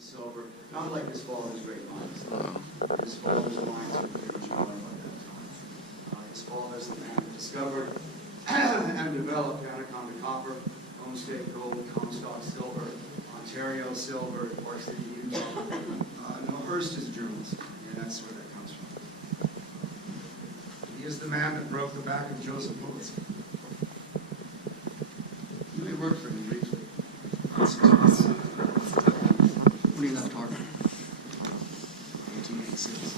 Silver, not like his father's great minds. His father's minds were very strong by that time. His father's the man who discovered and developed Anaconda copper, Homestead gold, Comstock silver, Ontario silver, Park City, Utah. No, Hearst is a journalist, and that's where that comes from. He is the man that broke the back of Joseph Pulitzer. You may work for him briefly. When he left Harvard, 1886.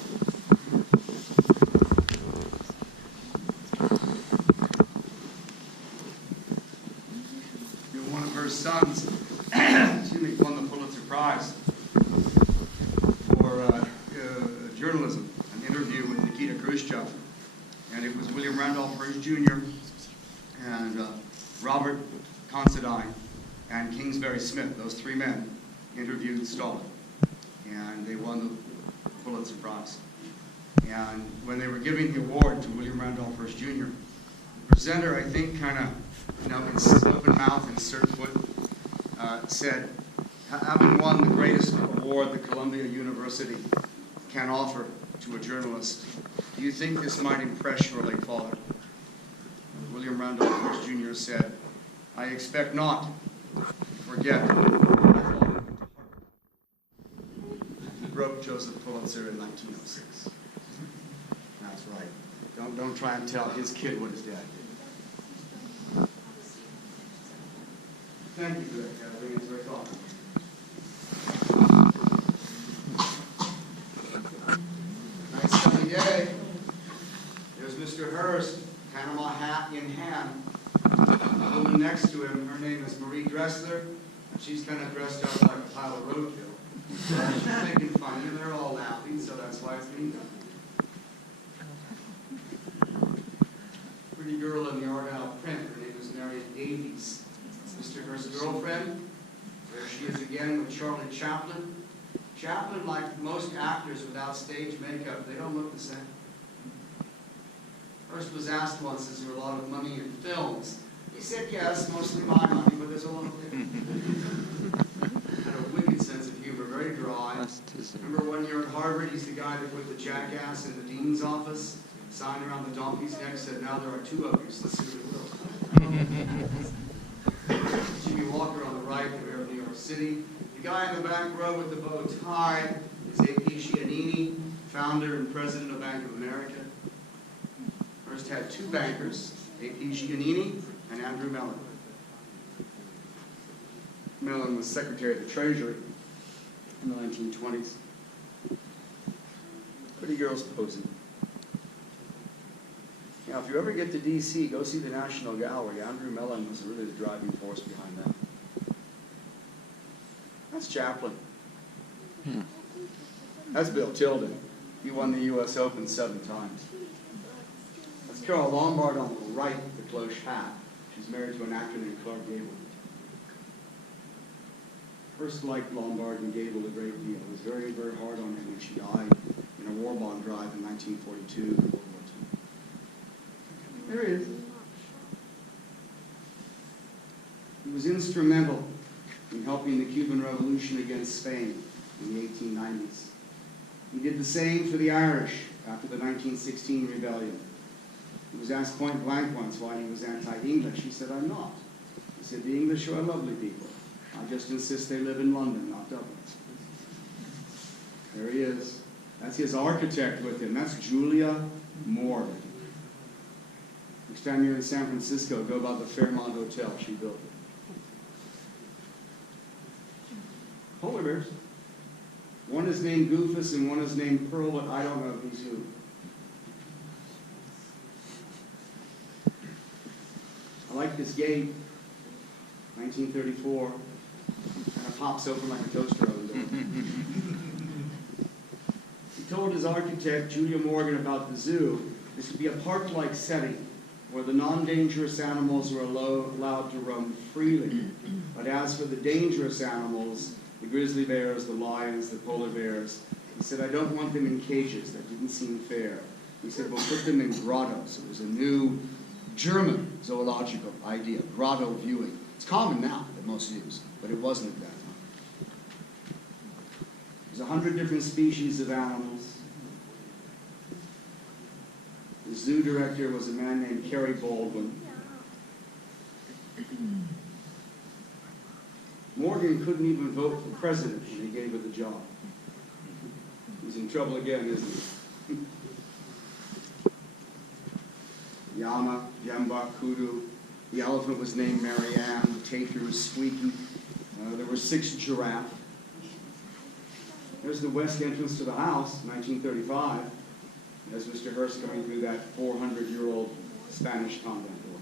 One of her sons, won the Pulitzer Prize for journalism, an interview with Nikita Khrushchev. And it was William Randolph Hearst Jr. and Robert Considine and Kingsbury Smith, those three men, interviewed Stalin. And they won the Pulitzer Prize. And when they were giving the award to William Randolph Hearst Jr., the presenter, I think, kind of, in open mouth and insert foot, said, having won the greatest award that Columbia University can offer to a journalist, do you think this might impress your late father? And William Randolph Hearst Jr. said, I expect not. Forget. He broke Joseph Pulitzer in 1906. That's right. Don't try and tell his kid what his dad did. Thank you for that, Kathleen. It's very thoughtful. Nice sunny day. There's Mr. Hearst, Panama hat in hand. The woman next to him, her name is Marie Dressler, and she's kind of dressed up like a pile of roadkill. She's making fun, and they're all laughing, so that's why it's being done. Pretty girl in the Argyle print, her name is Marion Davies. Mr. Hearst's girlfriend. There she is again with Charlie Chaplin. Chaplin, like most actors without stage makeup, they don't look the same. Hearst was asked once, is there a lot of money in films? He said, yes, mostly my money, but there's a lot of it. Had a wicked sense of humor, very dry. Remember one year at Harvard, he's the guy that put the jackass in the dean's office, sign around the donkey's neck, said, now there are two of you, so let's see what it will. Jimmy Walker on the right, the mayor of New York City. The guy in the back row with the bow tie is A.P. Giannini, founder and president of Bank of America. Hearst had two bankers, A.P. Giannini and Andrew Mellon. Mellon was Secretary of the Treasury in the 1920s. Pretty girls posing. Now, if you ever get to D.C., go see the National Gallery. Andrew Mellon was really the driving force behind that. That's Chaplin. That's Bill Tilden. He won the U.S. Open 7 times. That's Carol Lombard on the right with the cloche hat. She's married to an actor named Clark Gable. First liked Lombard and Gable a great deal. It was very, very hard on him when she died in a war bond drive in 1942, World War II. There he is. He was instrumental in helping the Cuban Revolution against Spain in the 1890s. He did the same for the Irish after the 1916 rebellion. He was asked point blank once why he was anti-English. He said, I'm not. He said, the English are lovely people. I just insist they live in London, not Dublin. There he is. That's his architect with him. That's Julia Morgan. Next time you're in San Francisco, go by the Fairmont Hotel. She built it. Polar bears. One is named Goofus and one is named Pearl, but I don't know who's who. I like this gate. 1934. Kind of pops open like a toaster oven. He told his architect, Julia Morgan, about the zoo. This would be a park-like setting where the non-dangerous animals were allowed to roam freely. But as for the dangerous animals, the grizzly bears, the lions, the polar bears, he said, I don't want them in cages. That didn't seem fair. He said, we'll put them in grottos. It was a new German zoological idea, grotto viewing. It's common now at most zoos, but it wasn't at that time. There's 100 different species of animals. The zoo director was a man named Kerry Baldwin. Morgan couldn't even vote for president when they gave her the job. He's in trouble again, isn't he? Llama, Jamba, Kudu. The elephant was named Marianne. The tapir was Squeaky. There were 6 giraffe. There's the west entrance to the house, 1935. There's Mr. Hearst coming through that 400-year-old Spanish convent door.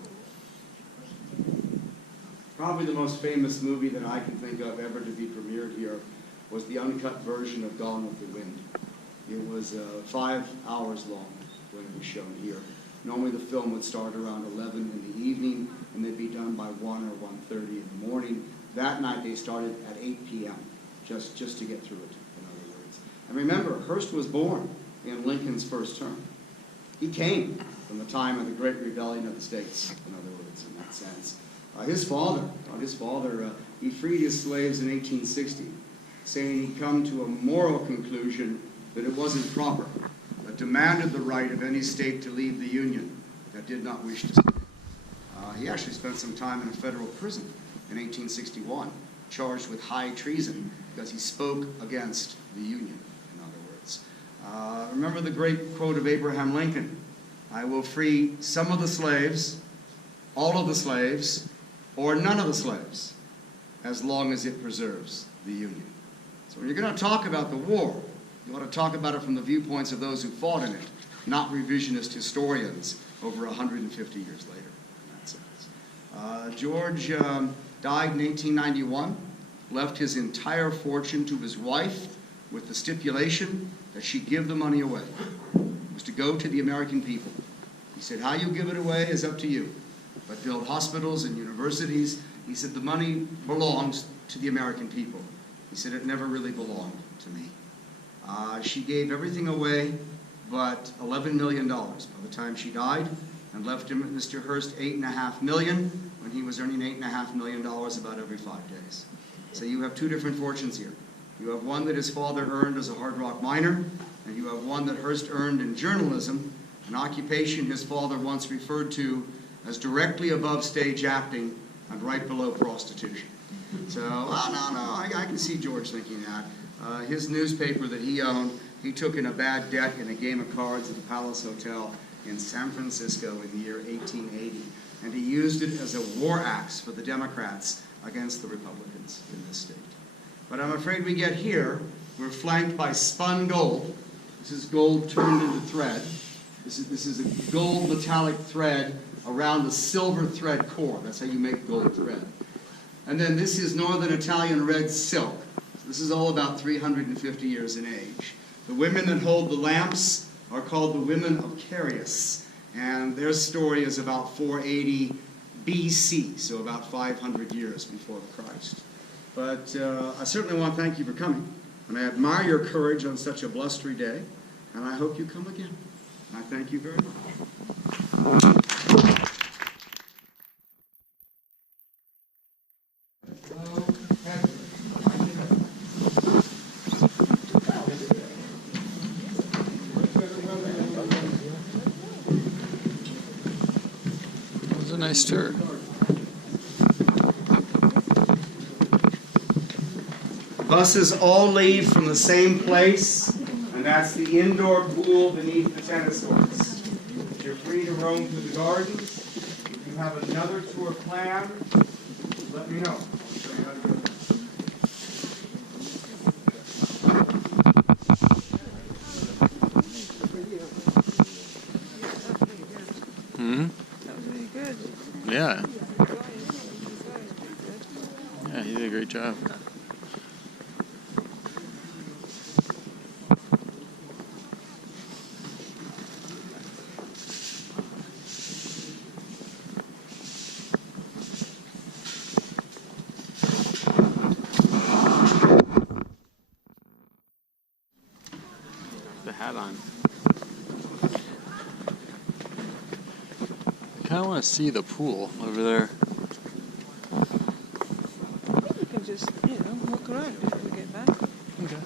Probably the most famous movie that I can think of ever to be premiered here was the uncut version of Gone with the Wind. It was 5 hours long when it was shown here. Normally the film would start around 11 in the evening, and they'd be done by 1 or 1:30 in the morning. That night they started at 8 p.m., just to get through it, in other words. And remember, Hearst was born in Lincoln's first term. He came from the time of the Great Rebellion of the States, in other words, in that sense. His father, he freed his slaves in 1860, saying he'd come to a moral conclusion that it wasn't proper, but demanded the right of any state to leave the Union that did not wish to stay. He actually spent some time in a federal prison in 1861, charged with high treason because he spoke against the Union, in other words. Remember the great quote of Abraham Lincoln, "I will free some of the slaves, all of the slaves, or none of the slaves, as long as it preserves the Union." So when you're going to talk about the war, you want to talk about it from the viewpoints of those who fought in it, not revisionist historians over 150 years later, in that sense. George died in 1891, left his entire fortune to his wife with the stipulation that she give the money away. It was to go to the American people. He said, how you give it away is up to you, but build hospitals and universities. He said, the money belongs to the American people. He said, it never really belonged to me. She gave everything away but $11 million by the time she died, and left him, Mr. Hearst, $8.5 million when he was earning $8.5 million about every 5 days. So you have 2 different fortunes here. You have one that his father earned as a hard rock miner, and you have one that Hearst earned in journalism, an occupation his father once referred to as directly above stage acting and right below prostitution. So, I can see George thinking that. His newspaper that he owned, he took in a bad debt in a game of cards at the Palace Hotel in San Francisco in the year 1880. And he used it as a war axe for the Democrats against the Republicans in this state. But I'm afraid we get here, we're flanked by spun gold. This is gold turned into thread. This is a gold metallic thread around a silver thread core. That's how you make gold thread. And then this is Northern Italian red silk. This is all about 350 years in age. The women that hold the lamps are called the women of Carius, and their story is about 480 BC, so about 500 years before Christ. But I certainly want to thank you for coming, and I admire your courage on such a blustery day, and I hope you come again. And I thank you very much. Nice tour. Buses all leave from the same place, and that's the indoor pool beneath the tennis courts. You're free to roam through the gardens. If you have another tour planned, let me know. I'll show you how to do it. Yeah. Yeah, he did a great job. The hat on. I kind of want to see the pool over there. I think we can just, look around before we get back. Okay.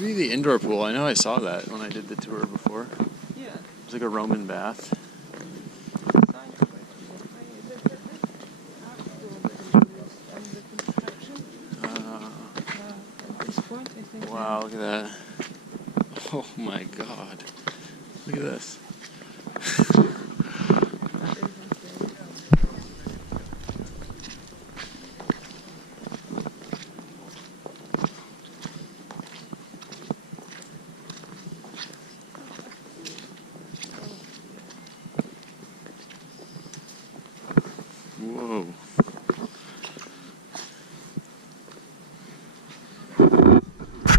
Maybe the indoor pool. I know I saw that when I did the tour before. Yeah. It's like a Roman bath. Wow, look at that. Oh my god. Look at this.